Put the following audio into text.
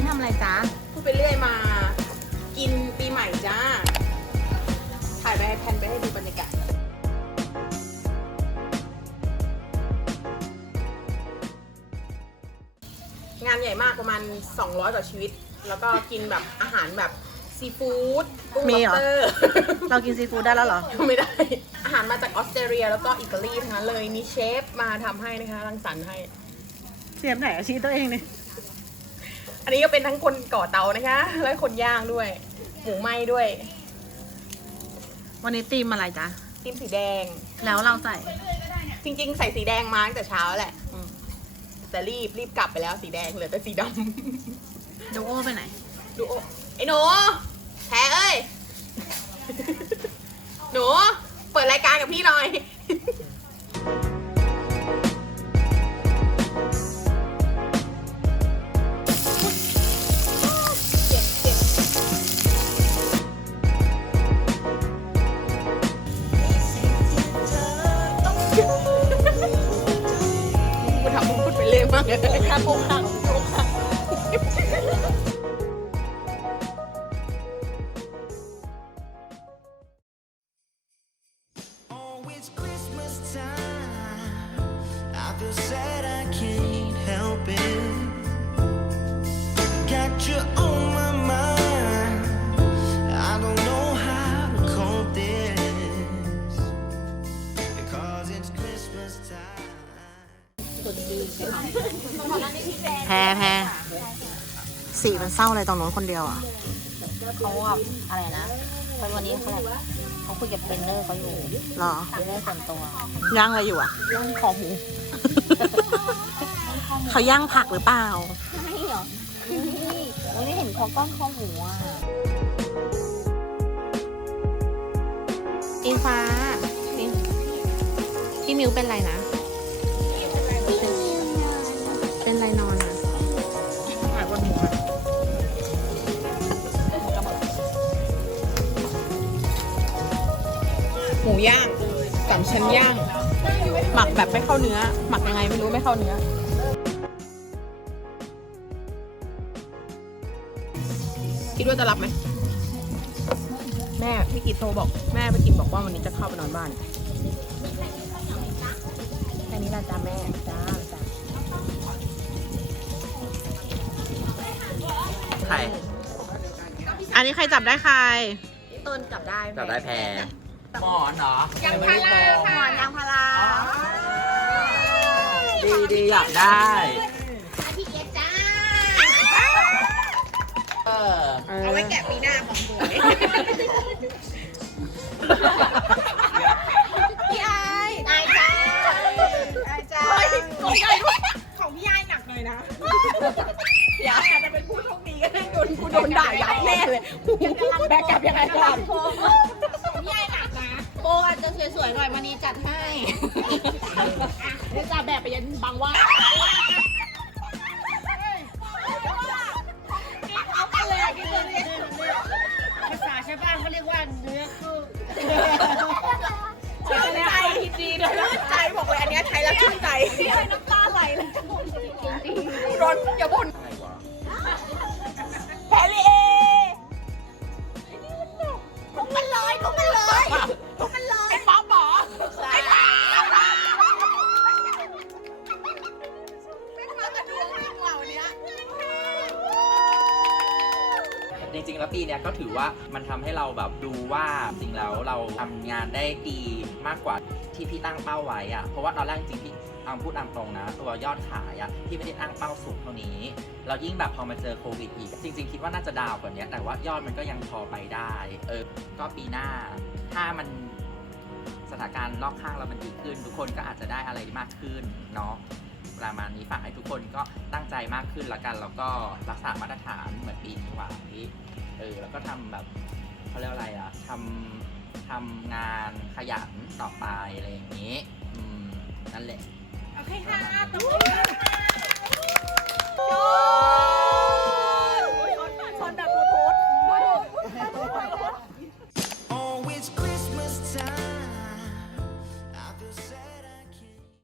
วันนี้ทำอะไรจ๊ะ พูดไปเรื่อยมา กินปีใหม่จ้า ถ่ายไปให้แพนไปให้ดูบรรยากาศ งานใหญ่มากประมาณ 200กว่าชีวิต แล้วก็กินแบบอาหารแบบซีฟู้ดกุ้งมีเหรอล็อบสเตอร์ เรากินซีฟู้ดได้แล้วเหรอ ไม่ได้ อาหารมาจากออสเตรเลียแล้วก็อิตาลีทั้งนั้นเลย มีเชฟมาทำให้นะคะ รังสรรค์ให้ เสียมไหนอาชีพตัวเองเนี่ย อันนี้ก็เป็นทั้งคนก่อเตานะคะ และคนย่างด้วย หมูไหม้ด้วยวันนี้ตีมอะไรจ๊ะทีมสีแดง แล้วเราใส่ จริง ๆ ใส่สีแดงมาตั้งแต่เช้าแหละอืม แต่รีบรีบกลับไปแล้วสีแดงเหลือแต่สีดำดูโอไปไหนดูโอไอ้หนูแพ้เอ้ย หนู เปิดรายการกับพี่หน่อย กูทำมึงพูดไปเรื่อยมากเลยค่ะโปงค่ะโปงค่ะ Oh, it's Christmas time. I feel sad, I can't แพ้แพ้สีมันเศร้าเลยตรงโน้นคนเดียวอะเขาอะอะไรนะเพราะวันนี้เขาแบบเขาคุยกับเทรนเนอร์เขาอยู่หรอเทรนเนอร์ส่วนตัวย่างอะไรอยู่อะเรื่องคอหูเขาย่างผักหรือเปล่าไม่เหรอนี่วันนี้เห็นคอก้อนคอหูอะอิงฟ้าอิงพี่มิวเป็นไรนะ หมูย่างสามชั้นย่าง หมักแบบไม่เข้าเนื้อ หมักยังไงไม่รู้ไม่เข้าเนื้อ คิดว่าจะรับไหม แม่พี่กิตโทรบอก แม่พี่กิตบอกว่าวันนี้จะเข้าไปนอนบ้านแค่นี้ละจ้าแม่จ้าจ้าไข่อันนี้ใครจับได้ใคร ต้นกลับได้จับได้แพร หมอนเหรอยังพาราค่ะหมอนยางพาราดีดีอยากได้พี่เกจ้า เออ เอาไว้แกะปีหน้าของหมูพี่ไอไอจ้าไอจ้าของใหญ่ด้วยของพี่ยายหนักเลยนะพี่ยายอาจจะเป็นผู้โชคดีก็ได้โดนกูโดนด่ายับแน่เลยแบกกลับยังไงก่อน สวยๆหน่อยมานีจัดให้เดี๋ยวจะแบบไปยันบางว่าภาษาชาวบ้านเขาเรียกว่าเนื้อคู่ชื่นใจดีนะชื่นใจบอกเลยอันเนี้ยใช้แล้วชื่นใจน้ำตาไหลเลยร้อนอย่าบ่น จริงๆแล้วปีเนี้ยก็ถือว่ามันทำให้เราแบบดูว่าจริงแล้วเราทำงานได้ดีมากกว่าที่พี่ตั้งเป้าไว้อะเพราะว่าตอนแรกจริงๆพี่เอาพูดตามตรงนะ ตัวยอดขายอะพี่ไม่ได้ตั้งเป้าสูงเท่านี้ เรายิ่งแบบพอมาเจอโควิดอีก จริง ๆ คิดว่าน่าจะดาวกว่านี้แต่ว่ายอดมันก็ยังพอไปได้ เออ ก็ปีหน้า ถ้ามันสถานการณ์รอบข้างเรามันดีขึ้น ทุกคนก็อาจจะได้อะไรมากขึ้นเนาะ ประมาณนี้ฝากให้ทุกคนก็ตั้งใจมากขึ้นละกัน แล้วก็รักษามาตรฐานเหมือนปีนี้ไว้เออแล้วก็ทำแบบเขาเรียกว่าอะไรอะทำทำงานขยันต่อไปอะไรอย่างนี้ อืม นั่นแหละ โอเคค่ะตบมือ